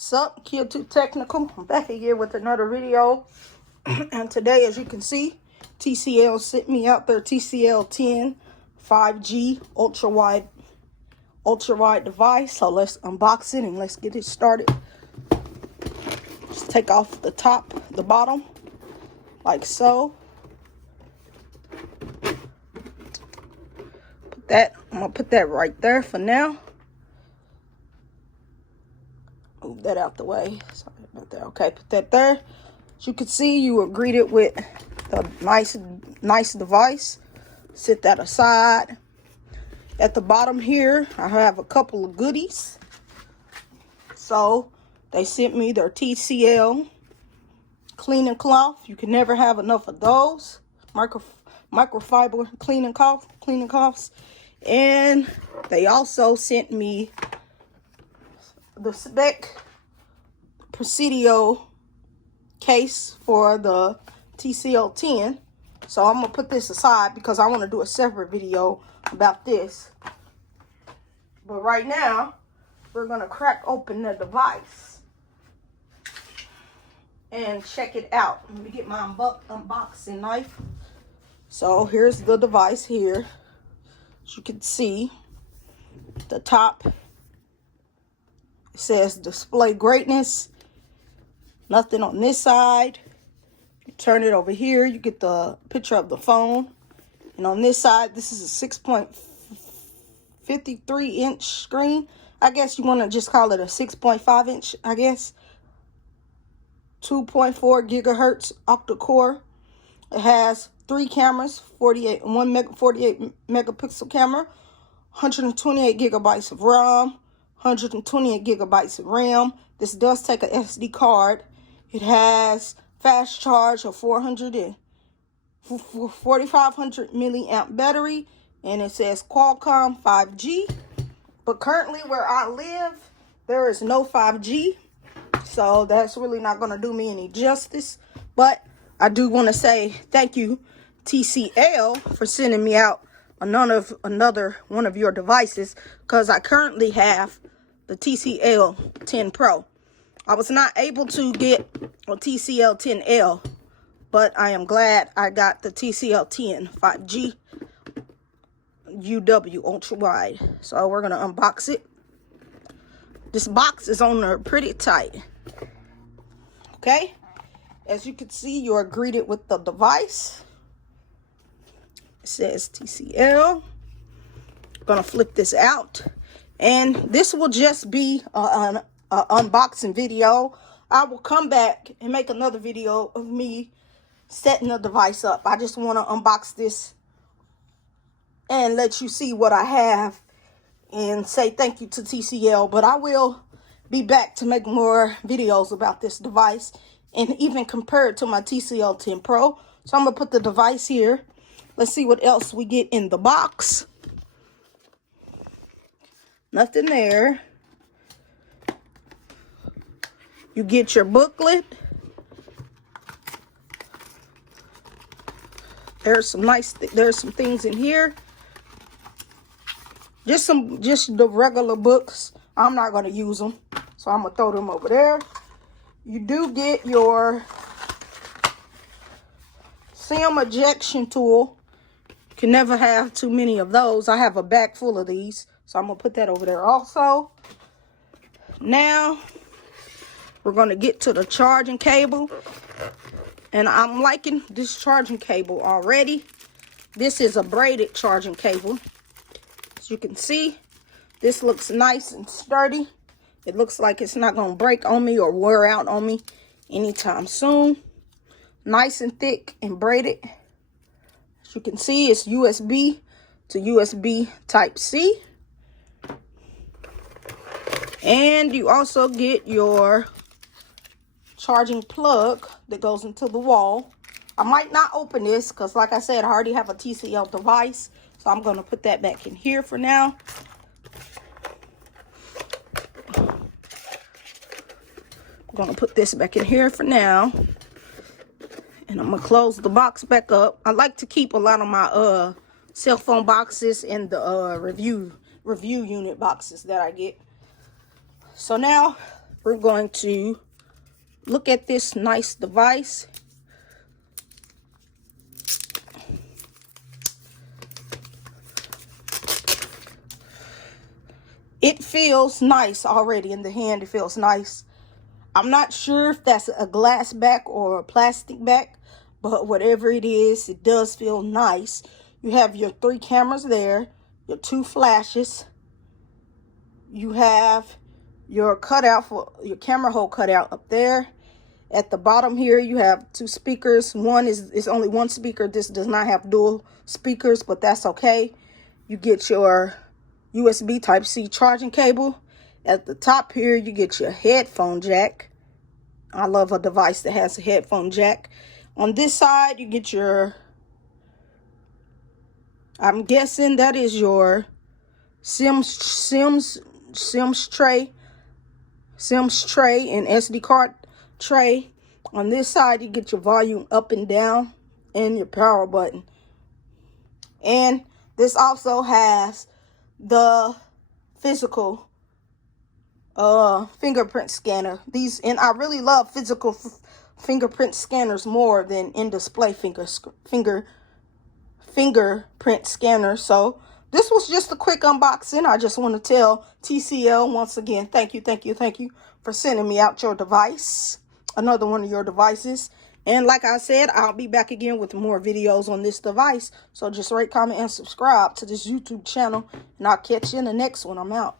Sup, Kid Too Technical. I'm back again with another video. And today, as you can see, TCL sent me out their TCL 10 5G ultra wide device. So let's unbox it and let's get it started. Just take off the top, the bottom, like so. I'm gonna put that right there for now. Move that out the way. Sorry about that. Okay, put that there. As you can see, you were greeted with a nice device. Set that aside. At the bottom here, I have a couple of goodies. So they sent me their TCL cleaning cloth. You can never have enough of those. Microfiber cleaning cloths. And they also sent me the spec Presidio case for the TCL 10. So I'm gonna put this aside because I want to do a separate video about this. But right now, we're gonna crack open the device and check it out. Let me get my unboxing knife. So here's the device here. As you can see, the top, it says display greatness. Nothing on this side. You turn it over here, you get the picture of the phone. And on this side, this is a 6.53 inch screen. I guess you want to just call it a 6.5 inch, I guess. 2.4 gigahertz octa-core. It has 3 cameras, 48 megapixel camera, 128 gigabytes of ROM, 128 gigabytes of RAM. This does take an SD card. It has fast charge of 4,500 milliamp battery, and it says Qualcomm 5G. But currently where I live, there is no 5G, so that's really not going to do me any justice. But I do want to say thank you, TCL, for sending me out another one of your devices, because I currently have the TCL 10 Pro. I was not able to get a TCL 10L, but I am glad I got the TCL 10 5G UW ultra wide. So we're gonna unbox it. This box is on there pretty tight. Okay, as you can see, you are greeted with the device. It says TCL. I'm gonna flip this out, and this will just be an unboxing video. I will come back and make another video of me setting the device up. I just want to unbox this and let you see what I have and say thank you to TCL. But I will be back to make more videos about this device and even compare it to my TCL 10 Pro. So I'm gonna put the device here. Let's see what else we get in the box. Nothing there. You get your booklet. There's some things in here. Just the regular books. I'm not gonna use them, so I'm gonna throw them over there. You do get your SIM ejection tool. You can never have too many of those. I have a bag full of these, so I'm gonna put that over there also. Now we're going to get to the charging cable. And I'm liking this charging cable already. This is a braided charging cable. As you can see, this looks nice and sturdy. It looks like it's not going to break on me or wear out on me anytime soon. Nice and thick and braided. As you can see, it's USB to USB Type-C. And you also get your charging plug that goes into the wall. I might not open this because, like I said, I already have a TCL device. So I'm going to put that back in here for now. I'm going to put this back in here for now. And I'm going to close the box back up. I like to keep a lot of my cell phone boxes in the review unit boxes that I get. So now we're going to look at this nice device. It feels nice already in the hand. It feels nice. I'm not sure if that's a glass back or a plastic back, but whatever it is, it does feel nice. You have your 3 cameras there, your 2 flashes. You have your cutout for your camera hole cutout up there. At the bottom here, you have 2 speakers. One is only 1 speaker. This does not have dual speakers, but that's okay. You get your USB Type-C charging cable. At the top here, you get your headphone jack. I love a device that has a headphone jack. On this side, you get your, I'm guessing that is your Sims tray and SD card tray. On this side, you get your volume up and down and your power button. And this also has the physical fingerprint scanner. And I really love physical fingerprint scanners more than in-display fingerprint scanners. So this was just a quick unboxing. I just want to tell TCL once again, thank you for sending me out your device, another one of your devices. And like I said, I'll be back again with more videos on this device. So just rate, comment, and subscribe to this YouTube channel. And I'll catch you in the next one. I'm out.